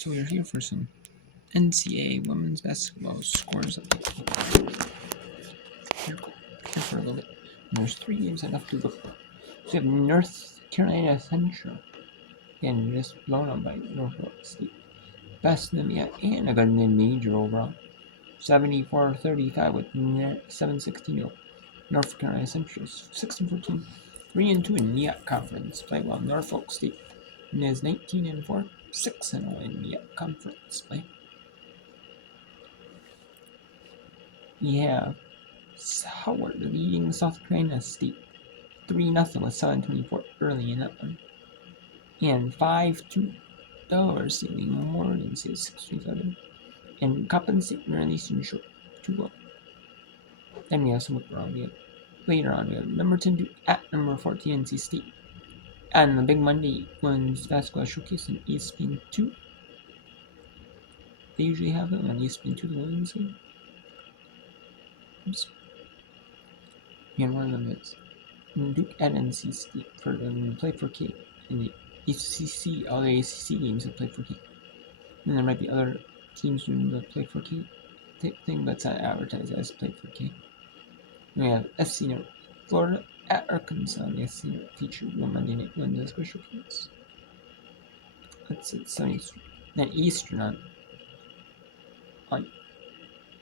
So we're here for some NCAA women's basketball scores update. Here for a little bit. And there's 3 games enough to go. So we have North Carolina Central. Again, just blown up by Norfolk State. Best in the yet, and a good mid-major overall. 74-35 with 7-16. North Carolina Central 6-14. 3-2 in NEAC conference play, while Norfolk State is 19-4, 6-0 in NEAC conference play. Yeah, Howard leading South Carolina State 3-0 with 7:24 early in that one, and 5-2 Delaware State leading Morgan State 6-7, and Coppin State releasing short 2-0. Then we have some around here. Later on, we have number 10 Duke at number 14 NC State, and the Big Monday Women's Basketball Showcase in ESPN 2. They usually have it on ESPN 2, the women's game. Oops. And one of them is Duke at NC State for them play for K in the ACC. All the ACC games have played for K. And there might be other teams doing the play for K thing, but it's not advertised as play for K. We have SC North Florida at Arkansas. The SC North featured one Monday night Women's Special Games. That's at 7 Eastern. Then Eastern on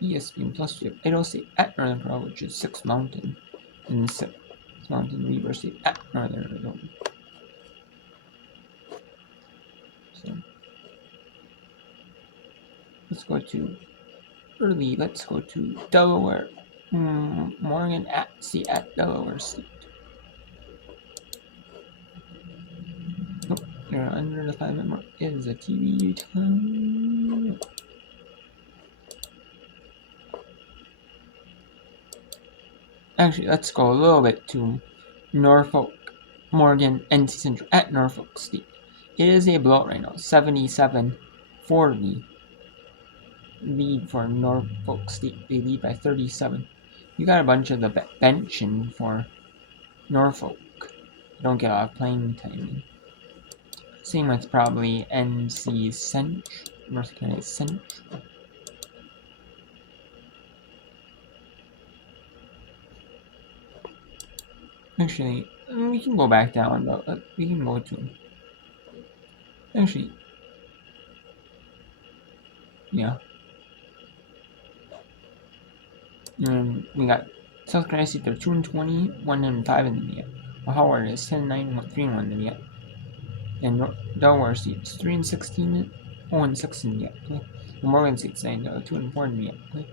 ESPN Plus, we have Idaho State at Northern Colorado, which is 6 Mountain, and 6 Mountain University at Northern Arizona. So let's go to Delaware. Morgan at Delaware State. Oh, they're under the 5-minute mark. It is a TV time. Actually, let's go a little bit to Norfolk, Morgan, NC Central at Norfolk State. It is a blowout right now, 77-40 lead for Norfolk State. They lead by 37. You got a bunch of the benching for Norfolk. You don't get a lot of playing time. Same with probably NC Central, North Carolina Central. Actually, we can go back down, but we can go to. Actually, yeah. And we got South Carolina State, they're 2-20, 1-5 in the NEAC. Well, Howard is 10-9, 3-1 in the NEAC. And Delaware State is 3-16, 0-6 in the NEAC play. And Morgan State's 2-4 in the NEAC play.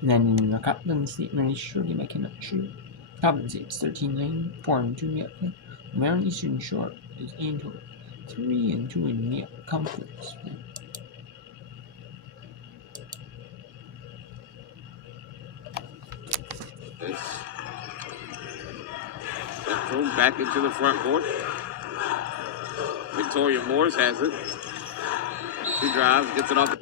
And then in the Coppin State, really sure game I cannot shoot. Coppin State is 13-9, 4-2 in the NEAC play. Maryland Eastern Shore is 8-3 in the NEAC conference play. Back into the front court. Victoria Morris has it. She drives, gets it off.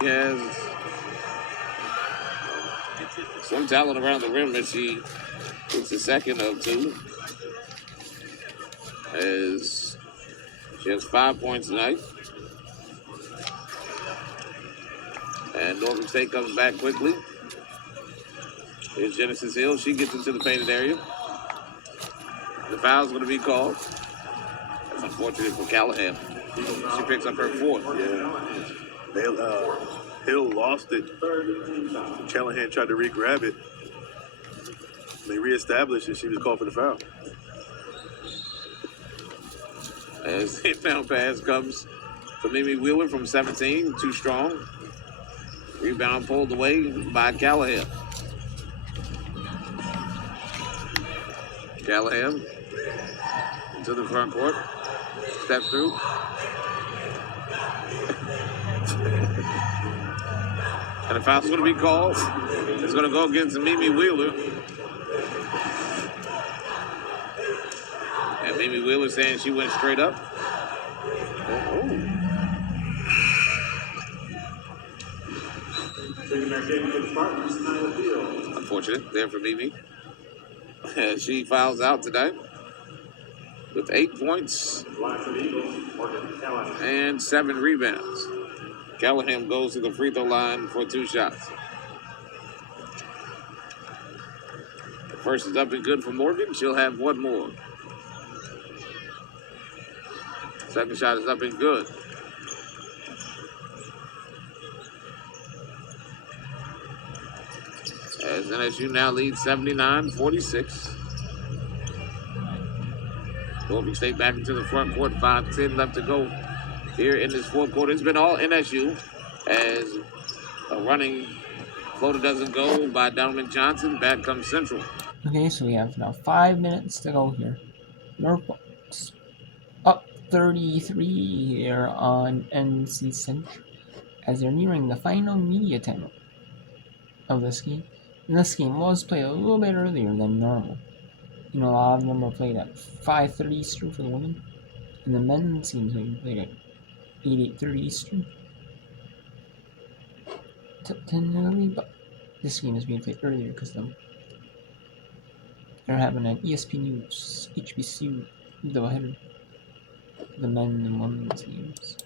He has some talent around the rim as she gets the second of 2. As she has 5 points tonight. And Norfolk State comes back quickly. Here's Genesis Hill. She gets into the painted area. The foul's going to be called. That's unfortunate for Callahan. She picks up her 4th. Yeah. Hill lost it. Callahan tried to re-grab it. They reestablished it. She was called for the foul. As the inbound pass comes from Mimi Wheeler from 17. Too strong. Rebound pulled away by Callahan. Callahan into the front court. Steps through. And the foul's going to be called. It's going to go against Mimi Wheeler. And Mimi Wheeler saying she went straight up. Unfortunate there for Mimi. She fouls out tonight. with 8 points and 7 rebounds. Callahan goes to the free throw line for 2 shots. The first is up and good for Morgan. She'll have 1 more. Second shot is up and good. As NSU now leads 79-46. Golden State back into the front court. 5:10 left to go here in this fourth quarter. It's been all NSU as a running floater doesn't go by Donovan Johnson. Back comes Central. Okay, so we have now 5 minutes to go here. Norfolk's up 33 here on NC Central as they're nearing the final media time of this game. And this game was played a little bit earlier than normal. A lot of them were played at 5:30 Eastern for the women, and the men's teams played at 8:30 Eastern. 10 early, but this game is being played earlier because they're having an ESPN News HBCU doubleheader. The men and women's teams,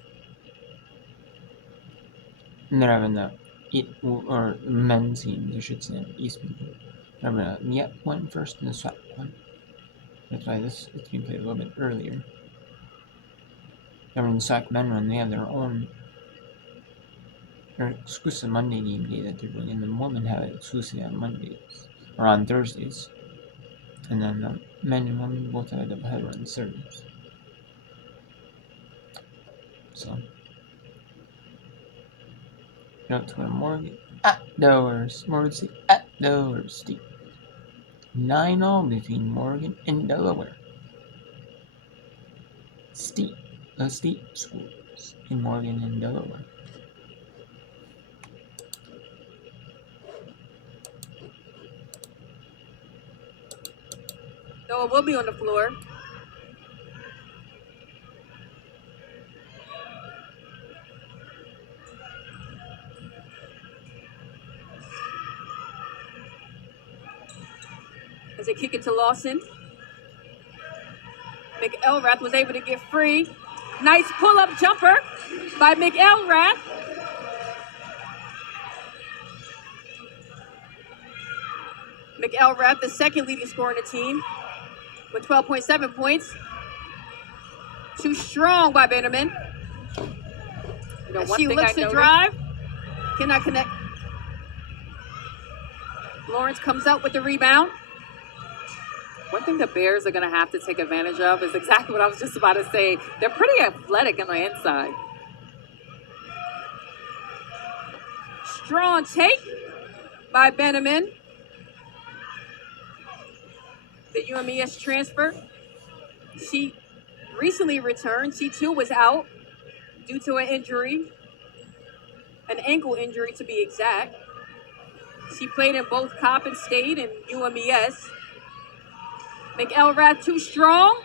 and they're having the men's teams, I should say, ESPN. They're having a Miet one first and a SWAT one. That's why it's being played a little bit earlier. Having the SWAT men run, they have their exclusive Monday game day that they're doing, and the women have it exclusively on Mondays or on Thursdays, and then the men and women both have a doubleheader on Saturdays. So, out to Morgan at Delaware. Morgan State at Delaware State. 9-all between Morgan and Delaware State. The state schools in Morgan and Delaware. Noah will be on the floor. As they kick it to Lawson. McElrath was able to get free. Nice pull-up jumper by McElrath. McElrath, the second leading scorer in the team, with 12.7 points. Too strong by Benjamin. She looks to drive. Cannot connect. Lawrence comes out with the rebound. One thing the Bears are going to have to take advantage of is exactly what I was just about to say. They're pretty athletic on the inside. Strong take by Benjamin. The UMES transfer. She recently returned. She too was out due to an injury, an ankle injury to be exact. She played in both Coppin State and UMES. McElrath too strong.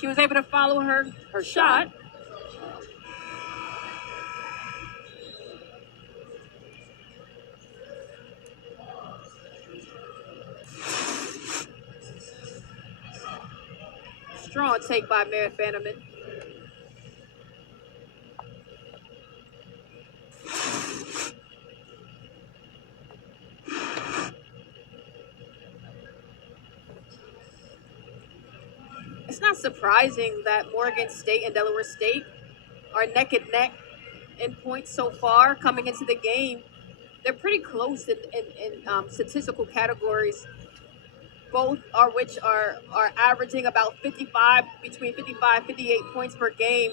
She was able to follow her shot. Strong take by Bannerman. It's not surprising that Morgan State and Delaware State are neck and neck in points so far coming into the game. They're pretty close in statistical categories, both are which are averaging about 55, between 55, 58 points per game.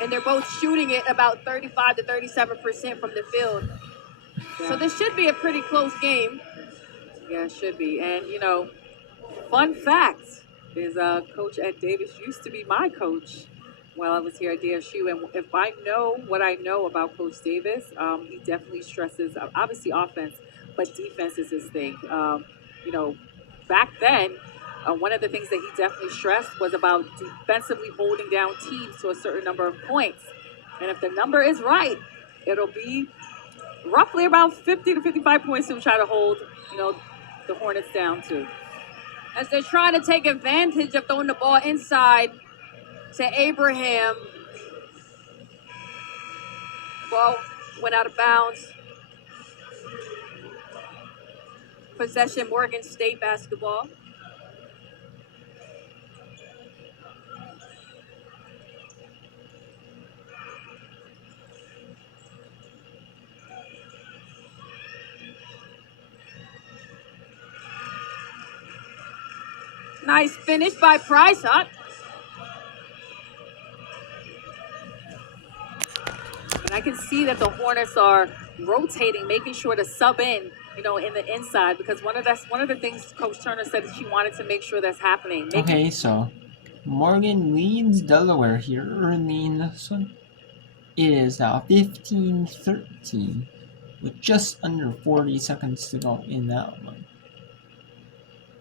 And they're both shooting it about 35 to 37% from the field. Yeah. So this should be a pretty close game. Yeah, it should be. And, fun fact is Coach Ed Davis used to be my coach while I was here at DSU. And if I know what I know about Coach Davis, he definitely stresses, obviously offense, but defense is his thing. Back then, one of the things that he definitely stressed was about defensively holding down teams to a certain number of points. And if the number is right, it'll be roughly about 50 to 55 points to try to hold, the Hornets down to. as they're trying to take advantage of throwing the ball inside to Abraham. Ball went out of bounds. Possession, Morgan State basketball. Nice finish by Price, huh? And I can see that the Hornets are rotating, making sure to sub in, in the inside, because one of the things Coach Turner said that she wanted to make sure that's happening. Okay, so Morgan leads Delaware here early in this one. It is now 15-13 with just under 40 seconds to go in that one.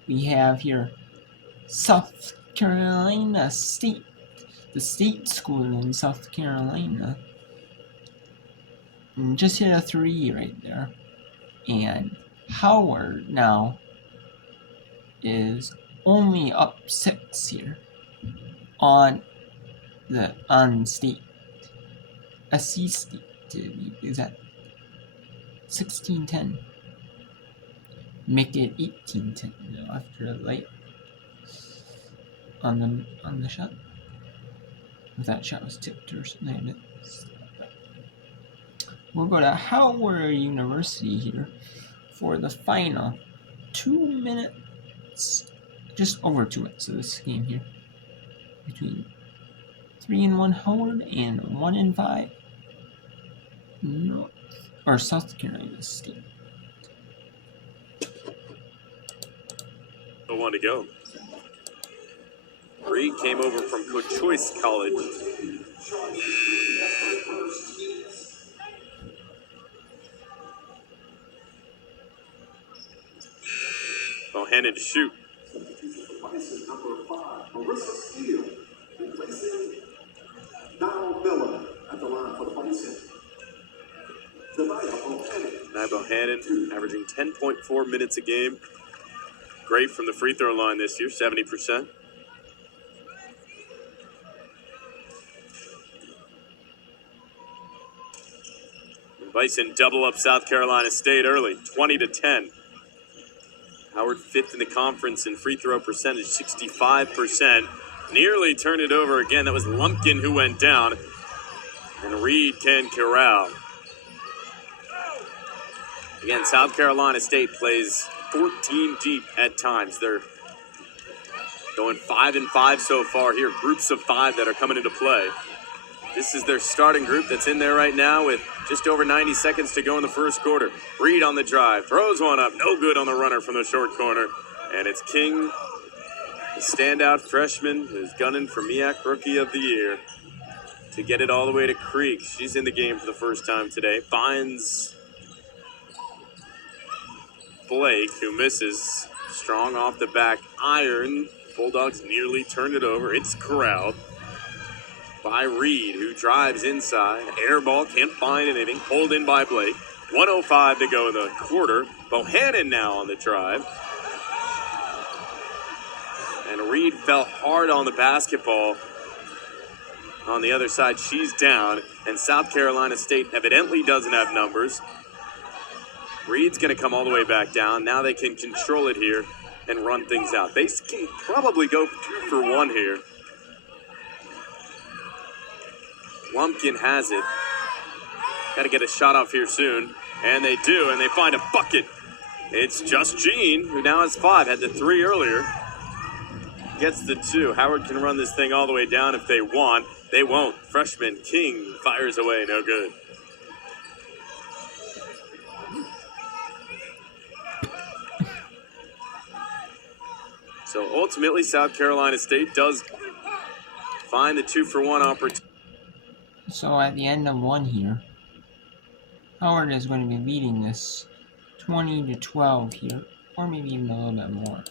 We have here South Carolina State, the state school in South Carolina. And just hit a 3 right there. And Howard now is only up 6 here on state. SC State is at 16-10. Make it 18-10 after a light on the shot. If that shot was tipped or something. We'll go to Howard University here for the final 2 minutes, just over 2 minutes of this game here, between 3-1 Howard and 1-5 North or South Carolina State. No one to go. Reed came over from Choice College. Bohannon to shoot. Number 5, Marissa Steele, replacing Donald Miller at the line for the Bison. Now Bohannon averaging 10.4 minutes a game. Great from the free throw line this year, 70%. Bison double up South Carolina State early, 20-10. Howard 5th in the conference in free throw percentage, 65%. Nearly turned it over again. That was Lumpkin who went down. And Reed can corral. Again, South Carolina State plays 14 deep at times. They're going 5-5 so far here. Groups of 5 that are coming into play. This is their starting group that's in there right now with just over 90 seconds to go in the first quarter. Reed on the drive, throws one up, no good on the runner from the short corner. And it's King, the standout freshman who's gunning for MEAC Rookie of the Year, to get it all the way to Creek. She's in the game for the first time today. Finds Blake, who misses. Strong off the back iron. Bulldogs nearly turned it over. It's corralled by Reed, who drives inside. Air ball, can't find anything. Pulled in by Blake. 1:05 to go in the quarter. Bohannon now on the drive. And Reed fell hard on the basketball. On the other side, she's down. And South Carolina State evidently doesn't have numbers. Reed's going to come all the way back down. Now they can control it here and run things out. They can probably go 2 for 1 here. Lumpkin has it. Got to get a shot off here soon. And they do, and they find a bucket. It's just Jean, who now has 5. Had the 3 earlier. Gets the 2. Howard can run this thing all the way down if they want. They won't. Freshman King fires away. No good. So ultimately, South Carolina State does find the 2 for 1 opportunity. So at the end of 1 here, Howard is going to be leading this 20-12 here, or maybe even a little bit more.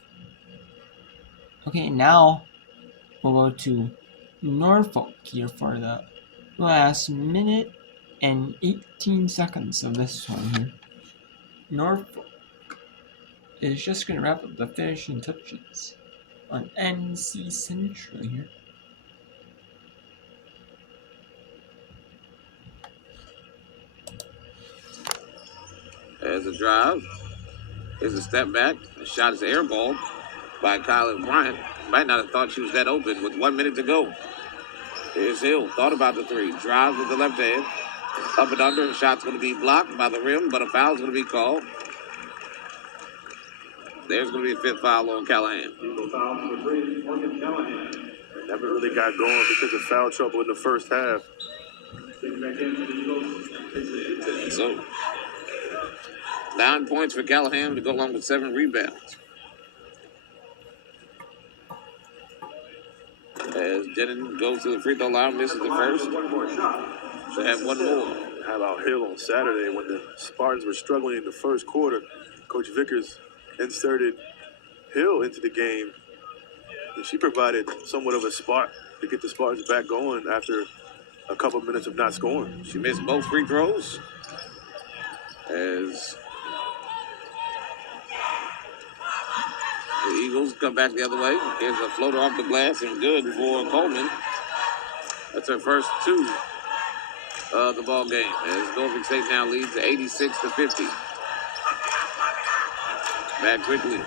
Okay, now we'll go to Norfolk here for the last minute and 18 seconds of this one here. Norfolk is just going to wrap up the finishing touches on NC Central here. As a drive, is a step back. A shot is air ball by Kylie Bryant. Might not have thought she was that open with 1 minute to go. Here's Hill. Thought about the three. Drives with the left hand. Up and under. Shot's going to be blocked by the rim, but a foul's going to be called. There's going to be a fifth foul on Callahan. Never really got going because of foul trouble in the first half. So, 9 points for Callahan to go along with 7 rebounds. As Denon goes to the free throw line, misses the first. So have one more. How about Hill on Saturday when the Spartans were struggling in the first quarter? Coach Vickers inserted Hill into the game, and she provided somewhat of a spark to get the Spartans back going after a couple minutes of not scoring. She missed both free throws. As the Eagles come back the other way. Here's a floater off the glass and good for Coleman. That's her first 2 of the ball game. As Norfolk State now leads 86-50. Back quickly.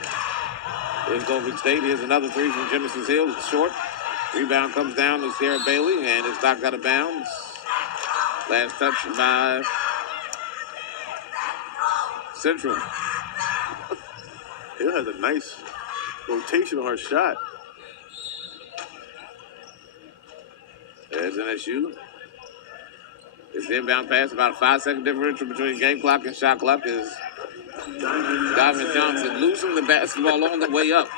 Here's Norfolk State. Here's another 3 from Genesis Hill. It's short. Rebound comes down to Sarah Bailey and it's knocked out of bounds. Last touch by Central. Hill has a nice rotation on her shot. There's an issue. It's the inbound pass, about a 5-second differential between game clock and shot clock is Diamond Johnson losing the basketball on the way up.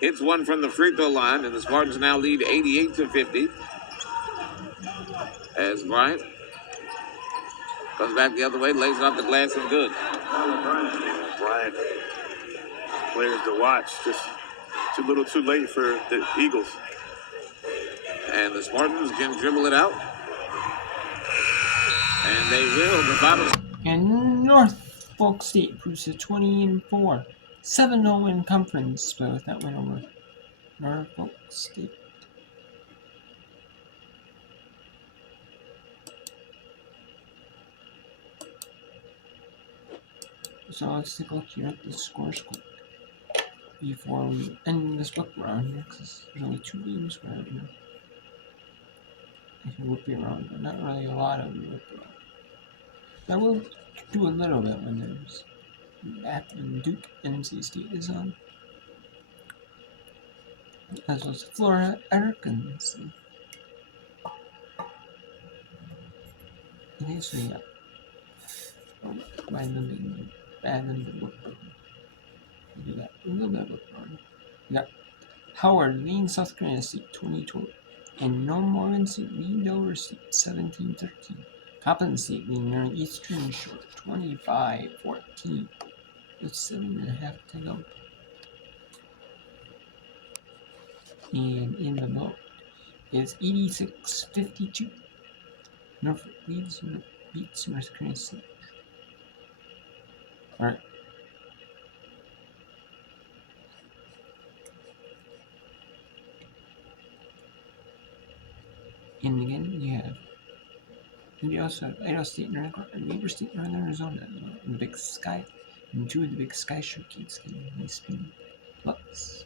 Hits one from the free throw line, and the Spartans now lead 88-50. As Bryant comes back the other way, lays off the glass and good. Bryant, players to watch, just too little too late for the Eagles. And the Spartans can dribble it out. And they will. The final. And Norfolk State proves to 20-4. 7-0 in conference, but with that win over Norfolk State. So let's take a look here at the scores quick before we end this book round here, because there's only 2 games around here. I can whip you around, but not really a lot of whip around. I will do a little bit when there's back when Duke NC State is on. As well as Florida Arkansas. Okay, so yeah. Mind them being bad in the book. Do that. A little bit of book round. We got Howard leading South Carolina State 20-12. And No Morgan State leading Delaware State 17-13. Coppin State leading Northeastern Shore 25-14. With 7.5 to go. And in the boat is 86-52. Norfolk beats North Carolina State. Alright. And again, you have. And you also have Idaho State and Weber State, Northern Arizona, and the Big Sky, and 2 of the Big Sky Showcase games. Nice spin. Plus.